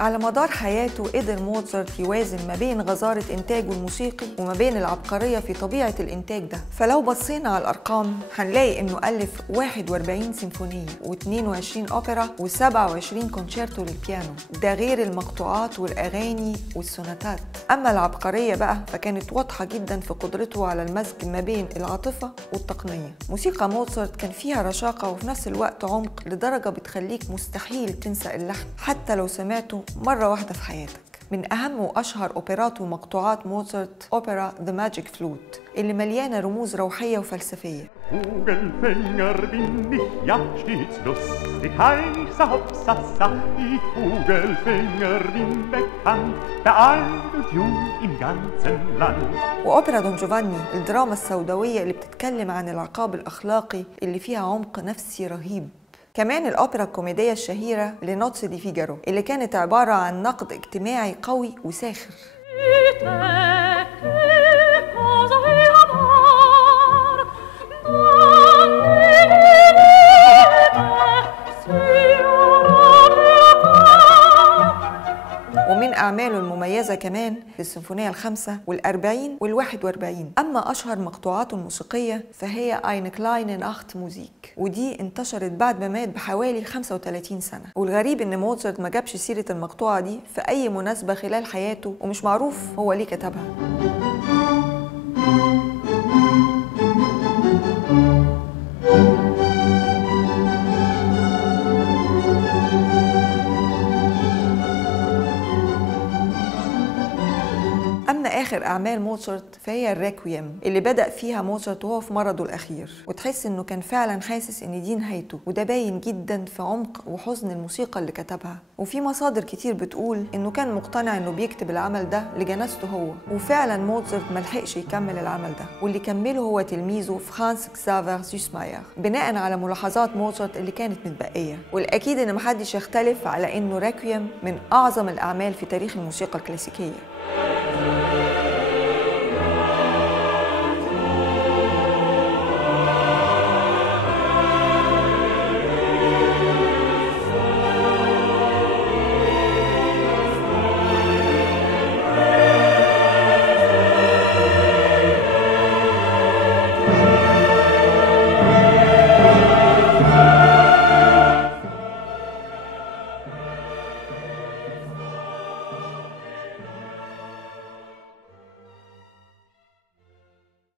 على مدار حياته قدر موتسارت يوازن ما بين غزارة إنتاجه الموسيقي وما بين العبقرية في طبيعة الإنتاج ده. فلو بصينا على الأرقام هنلاقي إنه ألف 41 سيمفونية و22 أوبرا و27 كونشيرتو للبيانو، ده غير المقطوعات والأغاني والسوناتات. أما العبقرية بقى فكانت واضحة جدا في قدرته على المزج ما بين العاطفة والتقنية. موسيقى موتسارت كان فيها رشاقة وفي نفس الوقت عمق لدرجة بتخليك مستحيل تنسى اللحن حتى لو سمعته مرة واحدة في حياتك. من أهم وأشهر أوبرات ومقطوعات موتسارت أوبرا The Magic Flute اللي مليانة رموز روحية وفلسفية. Vogelfänger bin ich, ja stets lustig heißer Hopsasa. Ich Vogelfänger bin bekannt, bei alt und jung im ganzen Land. وأوبرا دون جوفاني الدراما السوداوية اللي بتتكلم عن العقاب الأخلاقي اللي فيها عمق نفسي رهيب. كمان الأوبرا الكوميدية الشهيرة لنوتس دي فيجارو اللي كانت عبارة عن نقد اجتماعي قوي وساخر. ومن أعماله المميزة كمان السيمفونية الخامسة والأربعين والواحد-41. أما أشهر مقطوعاته الموسيقية فهي Eine kleine Nachtmusik، ودي انتشرت بعد ما مات بحوالي 35 سنة. والغريب إن موتسارت ما جابش سيرة المقطوعة دي في أي مناسبة خلال حياته، ومش معروف هو ليه كتبها. أما آخر أعمال موتسارت فهي الريكويم اللي بدأ فيها موتسارت وهو في مرضه الأخير، وتحس إنه كان فعلا حاسس إن دي نهايته، وده باين جدا في عمق وحزن الموسيقى اللي كتبها. وفي مصادر كتير بتقول إنه كان مقتنع إنه بيكتب العمل ده لجنازته هو، وفعلا موتسارت ملحقش يكمل العمل ده، واللي كمله هو تلميذه فرانس كسافر سوسماير بناء على ملاحظات موتسارت اللي كانت متبقية. والأكيد إن محدش يختلف على إنه ريكويم من أعظم الأعمال في تاريخ الموسيقى الكلاسيكية.